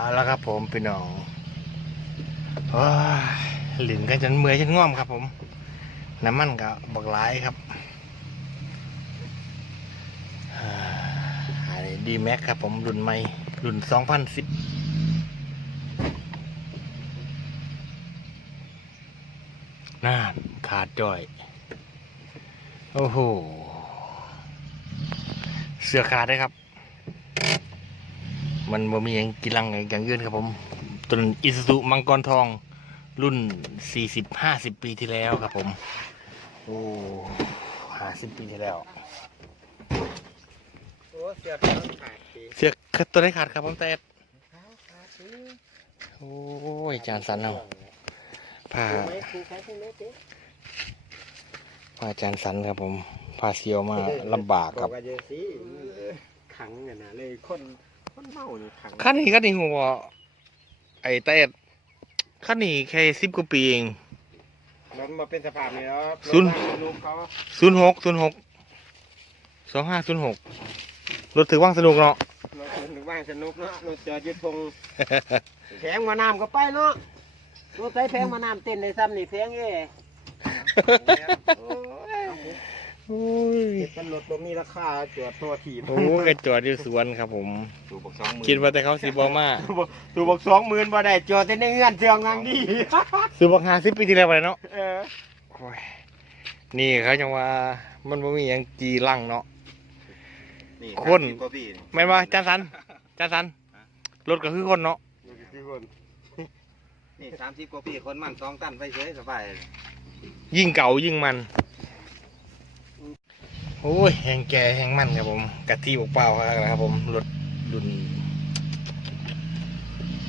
เอาแล้วครับผมพี่น้องโอ้ยหลินกันจนเมื่อยจนง่อมครับ ผม น้ำมันก็บักหลายครับอันนี้ดีแม็กครับ ผมรุ่นใหม่รุ่นสองพันสิบน่าขาดจ่อย โอ้โห เสือขาดได้ครับ มันบ่มีอย่างกินลังอย่างอื่นครับผมต้นอิสุมังกรทองรุ่นสี่สิบห้าสิบปีที่แล้วครับผมโอ้ห้าสิบปีที่แล้วโอ้เสียขาขาดสิเสื้อตัวได้ขาดครับผมแต่ขาขาดสิโอ้ยจานสันเอาผ้าถูกไหมถูกใครถูกไหมเจ๊ผ้าจานสันครับผมผ้าเซียวมาลำบากครับอกกันเยอะสิขังกันนะเลยคน คนเมาอยู่ขังขั้นนี้ขั้นนี้หัวไอ้แต่ขั้นนี้แค่สิบกว่าปีเองรถมาเป็นสภาพนี้แล้วศูนย์ลูกเขาศูนย์หกศูนย์หกสองห้าศูนย์หกรถถือว่างสนุกเนาะ รถถึงบ้านสนุกเนาะรถจอดยึดพงแพงมาน้ำก็ไปเนาะรถใส่แพงมาน้ำเต้นในซ้ำนี่แพงเอ้โอ้ย โอ้ยเก็บกันรถบ่มีราคาจอดตัวถีบโอ้ยกระจอดอยู่สวนครับผมถูกบอกสองหมื่นคิดว่าแต่เขาสีบอมาถูกบอกสองหมื่นบ่ได้จอดแต่ในเงื่อนเสียงงังดีซื้อบักหาสิบปีที่แล้วไปเนาะเออโอ้ยนี่เขาจังว่ามันบ่มีหยังจีรังเนาะ คนสามสิบกว่าปีแม่นว่าจานสันจานสันรถก็คือคนเนาะนี่สามสิบกว่าปีคนมันสองตันไปเฉยสบายเลยยิ่งเก่ายิ่งมัน โอ้ยแหงแก่แหงมันครับผมกะทิบกเปล่าครับผมรถดุน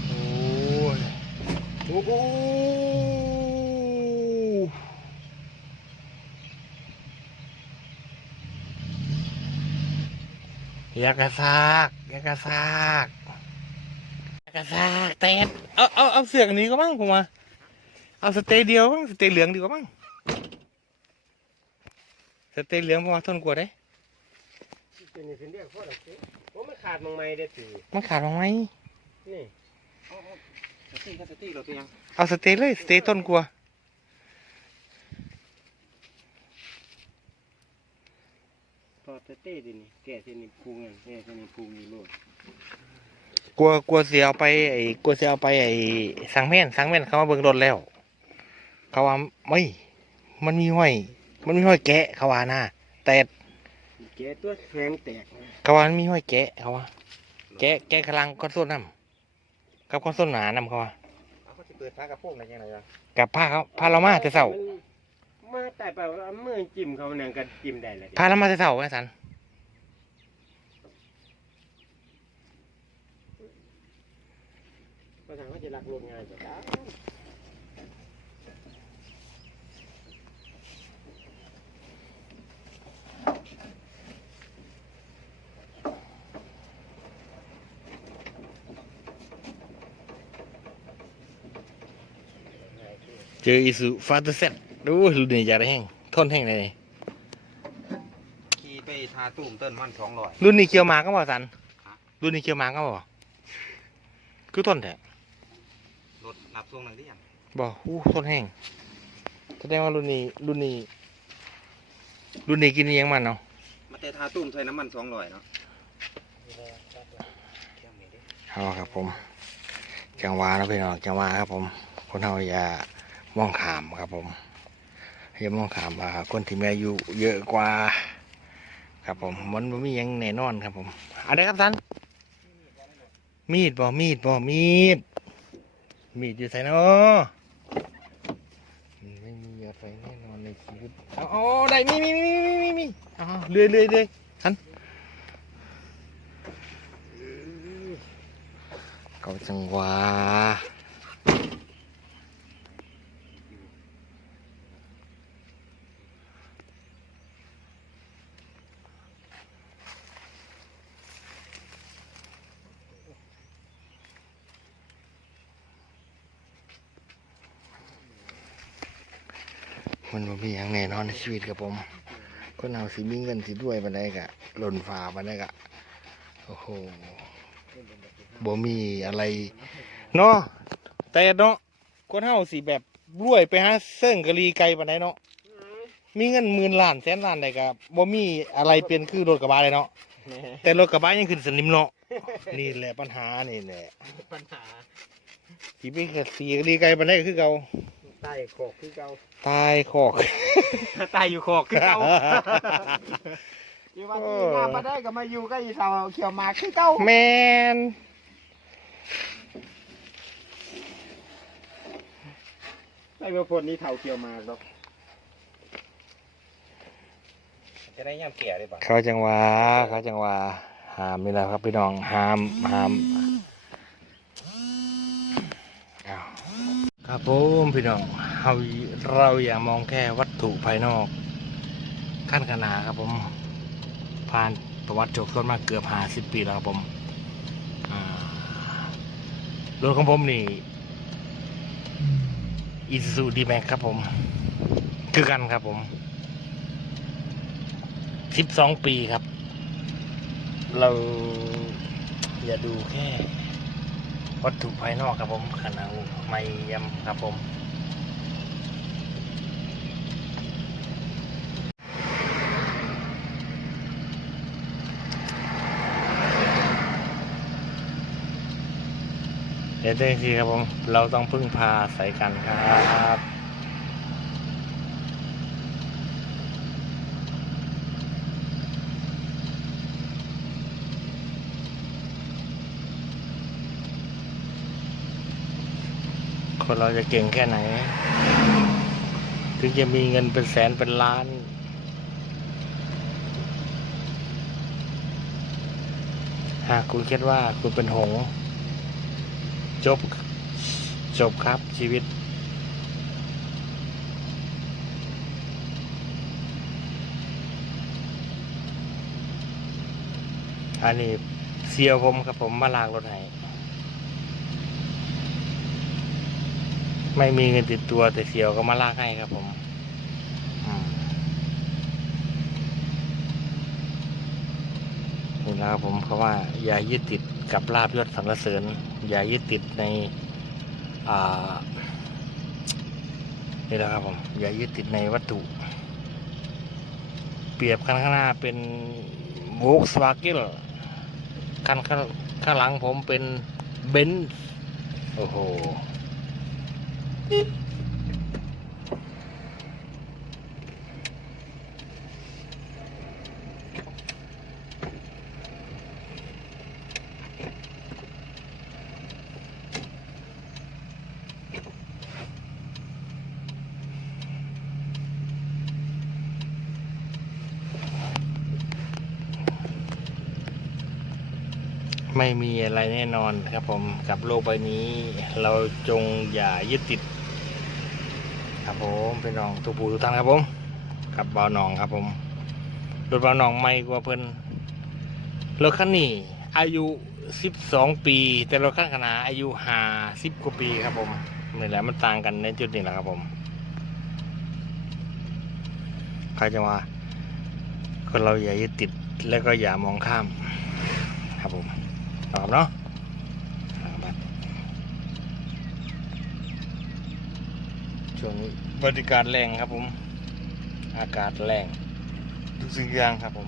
โอ้ยโอ้โหยากกระซากยากกระซากยากกระซากเต้นเอาเอาเอาเสือกนี้ก็บ้างผมว่าเอาสเตย์เดียวบ้างสเตย์เหลืองดีกว่าบ้าง สเตย์เหลืองผมว่าทนกว่าได้เป็นนี่เป็นเรียกพ่อหรอสิว่ามันขาดมังไม่ได้สิมันขาดบ้างไหมนี่เอาเอาสตี้ครับสตี้เราตัวยังเอาสเตย์เลยสเตย์ต้นกลัวพอสตี้ดินี่แก่เส้นนี่พุงอะแก่เส้นนี่พุงอยู่โลดกลัวกลัวเสียเอาไปไอ้กลัวเสียเอาไปไอ้สังแม่นสังแม่นเขามาเบิ่งรถแล้ว เขาว่าไม่มันมีห้อย มันมีห้อยแกะเขาว่านะแต่แก่ตัวแข็งแตกนะเขาว่ามันมีห้อยแกะเขาว่าแกะแกะกำลังก้อนส้นน้ำกับก้อนส้นหนานำเขาว่าเอาเขาจะเปิดฟ้ากระโปรงอะไรยังไงอะกับผ้าเขาผ้าเรามาแต่เสามาแต่เปล่าเอามือจิ้มเขาเนี่ยก็จิ้มได้เลยผ้าเรามาแต่เสาไงสันภาษาเขาจะรักรวมงานจ้ะ เจออิสุฟาเตอร์เซ็ตดูรุ่นนี้อยากได้แห้งทนแห้งเลยนี่ขี่ไปทาตุ่มเต้นมันสองร้อยรุ่นนี้เคียวหมากก็บ่สันฮะรุ่นนี้เคียวหมากก็บ่คือต้นแท้รถรับช่วงหนึ่งที่ยังบ่อู้ทนแห้งแสดงว่ารุ่นนี้รุ่นนี้ รุ่นนี้กินอิหยังมันเนาะมาแต่ทาตุ่มใส่น้ำมันสองร้อยเนาะเอาครับผม จังหวะนะพี่น้องจังหวะครับผม คนเฮาอย่า มองขามครับผมอย่ามองขามว่าคนที่มีอายุเยอะกว่า ครับผมมันบ่มียังแน่นอนครับผมอะไรครับสันมีดบ่มีดบ่มีด มีดอยู่ใส่เนาะไม่มีอะไรแน่นอนในชีวิตอาเอได้มีมีมีมีมีมีเอเรื่อยเรื่อยเรื่อยสันเขาจังหวะ มันบ่มีอย่างแน่นอนในชีวิตครับผม คนเอาสิมีเงินสิด้วยบันไดกะหล่นฟ้าบันไดกะโอ้โหบ่มีอะไรเนาะแต่เนาะคนเฮาสิแบบรวยไปหาเสิ่งกะลีไกลปานใดเนาะมีเงินหมื่นล้านแสนล้านได้ก็บ่มีอะไรเป็นคือรถกระบะเลยเนาะแต่รถกระบะยังขึ้นสนิมเนาะนี่แหละปัญหานี่แหละปัญหาสิไปกะสีกะลีไกลปานใดก็คือเก่า ใต้โคกคือเก่าตายคอก ตายอยู่โคกคือเก่าอยู่ว่าที่มาบ่ได้ก็มาอยู่ก็อีเฒ่าเขียวหมากคือเก่าแมนไอ้บ่พ้นนี่เฒ่าเขียวหมากดอกจะได้ย่ำเกลี่ยได้ป่ะเขาจังหวะเขาจังหวะหามนี่แหละครับพี่น้องหามหามอ้าว ครับผมพี่น้องเราเราอย่ามองแค่วัตถุภายนอกขั้นขนาดครับผม ผ่านประวัติโจกต้นมาเกือบห้าสิบปีแล้วครับผมรถของผมนี่อีซูดีแม็กครับผม คือกันครับผมสิบสองปีครับ เราอย่าดูแค่ วัตถุภายนอกครับผมขนาดไมยำครับผมเดี๋ยวเด้งทีครับผม เราต้องพึ่งพาใส่กันครับ คนเราจะเก่งแค่ไหน ถึงจะมีเงินเป็นแสนเป็นล้าน หากคุณคิดว่าคุณเป็นหงส์จบ จบครับชีวิต อันนี้เสียวผมครับผมมาลากรถให้ ไม่มีเงินติดตัวแต่เสี่ยวก็มาลากให้ครับผมนี่นะครับผมเพราะว่าอย่ายึดติดกับลาบยศสรรเสริญ อย่ายึดติดในอ่านี่แหละครับผมอย่ายึดติดในวัตถุ เปรียบคันข้างหน้าเป็นโวกสวาเกลคันข้างข้างหลังผมเป็นเบนซ์โอ้โห ไม่มีอะไรแน่นอนครับผมกับโลกใบนี้ เราจงอย่ายึดติด ครับผมเป็นน้องทุกผู้ทุกท่านครับผมกับเบาหนองครับผมรถเบาหนองไม่กว่าเพิ่นรถคันนี้อายุสิบสองปี แต่รถคันขนาดอายุห้าสิบกว่าปีครับผมนี่แหละมันต่างกันในจุดนี้แหละครับผมใครจะว่าคนเราอย่ายึดติดแล้วก็อย่ามองข้าม ครับผมตอบเนาะครับ ช่วงนี้บรรยากาศแรงครับผม อากาศแรงทุกสิ่งอย่างครับผม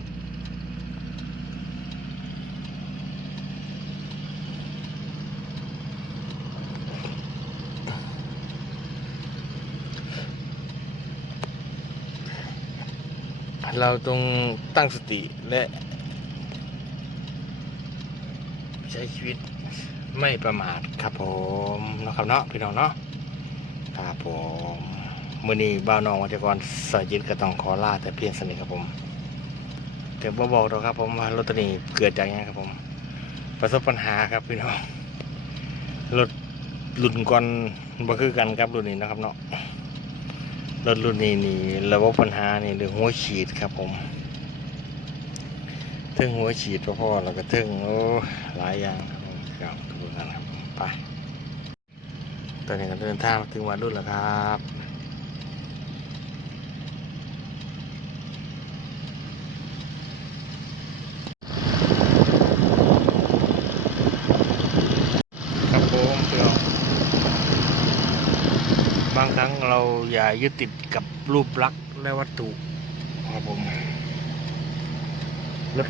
เราต้องตั้งสติและ ใช้ชีวิตไม่ประมาทครับผมนะครับเนาะพี่น้องเนาะ ครับผมมือนี้บ่าวน้องวัจกรสายจิตก็ต้องขอลาแต่เพียงสนิทครับผม แต่บ่บอกหรอกครับผมว่ารถตัวนี้เกิดจากยังครับผม ประสบปัญหาครับพี่น้องรถรุ่นก่อนบ่คือกันครับรุ่นนี้นะครับเนาะรถรุ่นนี้นี่ระบบปัญหานี่เรื่องหัวฉีดครับผมทึ่งหัวฉีดพ่อๆแล้วก็ทึ่งโอ้หลายอย่างครับผมครับทุกท่านครับไป ตอนนี้ก็เดินทางถึงวัดรุ่นแล้วครับบางครั้งเราอย่ายึดติดกับรูปลักษณ์และวัตถุครับผมรถ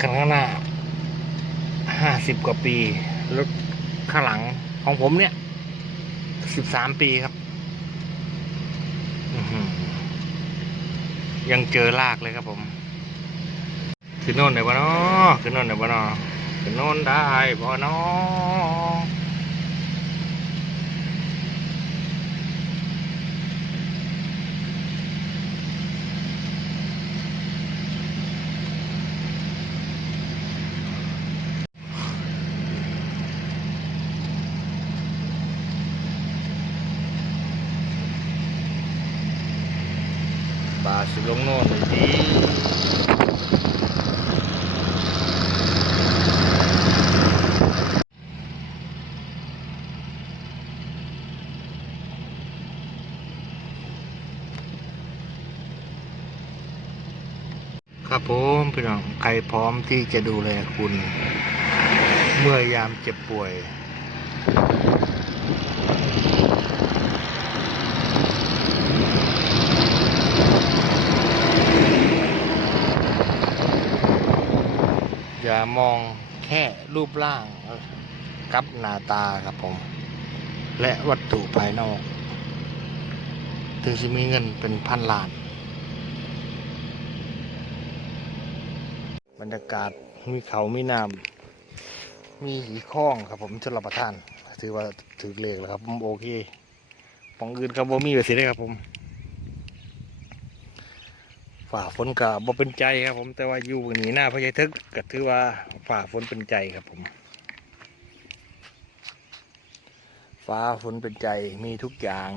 คัข้างหน้าห้าสิบกว่าปีรถข้างหลังของผมเนี่ย สิบสามปีครับยังเจอลากเลยครับผมขึ้นโน่นไหนบ้านาะขึ้นโน่นไหนบ้านาะขึ้นโน่นได้บ้านาะ บาสิลงโน่นเลยดีครับผมพี่น้องใครพร้อมที่จะดูแลคุณ เมื่อยามเจ็บป่วย มองแค่รูปร่างกับหน้าตาครับผม และวัตถุภายนอก ถึงจะมีเงินเป็นพันล้าน บรรยากาศมีเขามีน้ำมีหีคล้องครับผมชลประทาน ถือว่าถือเลขแล้วครับผมโอเคปองอื่นครับบ่มีแบบสิได้ครับผม ฝ่าฝนกับบ่เป็นใจครับผมแต่ว่าอยู่หนีหน้าพระยายทึกก็ถือว่าฝ่าฝนเป็นใจครับผม ฟ้าฝนเป็นใจมีทุกอย่าง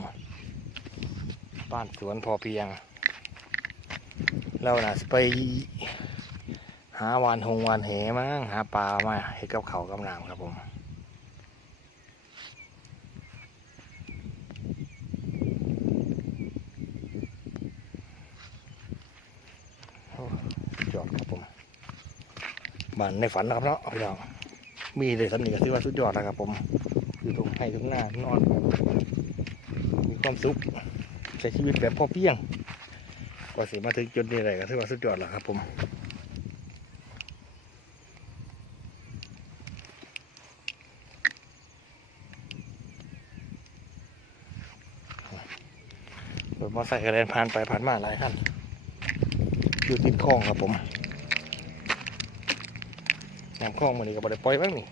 บ้านสวนพอเพียง เราน่ะไปหาวานหงวานเหมั้งหาปลามาให้กับเขากับน้ำครับผม โอ้สุดยอดครับผม บ้านในฝันนะครับเนาะพี่น้องมีเลยสำนีก็ถือว่าสุดยอดนะครับ ผมอยู่ตรงให้ตรงหน้านอน มีความสุขใช้ชีวิตแบบพอเพียงก็สิมาถึงจุดนี้เลยก็ถือว่าสุดยอดแล้วครับ ผมรถมอเตอร์ไซค์กระเด็นผ่านไปผ่านมาหลายท่านอยู่ติดคลองครับผม น้ำคลองมันนี่ก็บ่ได้ปล่อยบ้างนี่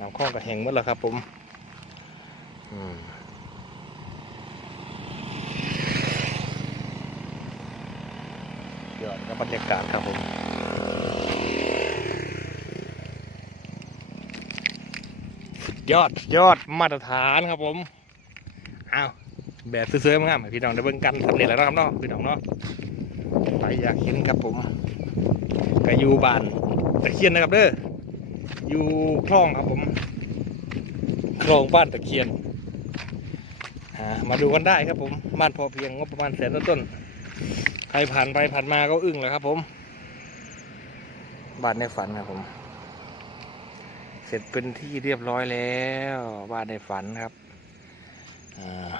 น้ำคลองก็แห้งหมดแล้วครับผมอืมยอดกับบรรยากาศครับผมยอดยอดมาตรฐานครับผมอ้าวแบบสวยๆงามๆให้พี่น้องได้เบิ่งกันทำนี่แหละเนะครับเนาะพี่น้องเนาะไปอยากเห็นครับผมก็อยู่บ้าน ตะเคียนนะครับเด้ออยู่คลองครับผมคลองบ้านตะเคียนามาดูกันได้ครับผมบ้านพอเพียงงบประมาณแสนต้นๆใครผ่านไปผ่านมาก็อึ้งเลยครับผมบ้านในฝันครับผม เสร็จเป็นที่เรียบร้อยแล้วบ้านในฝันครับอ่า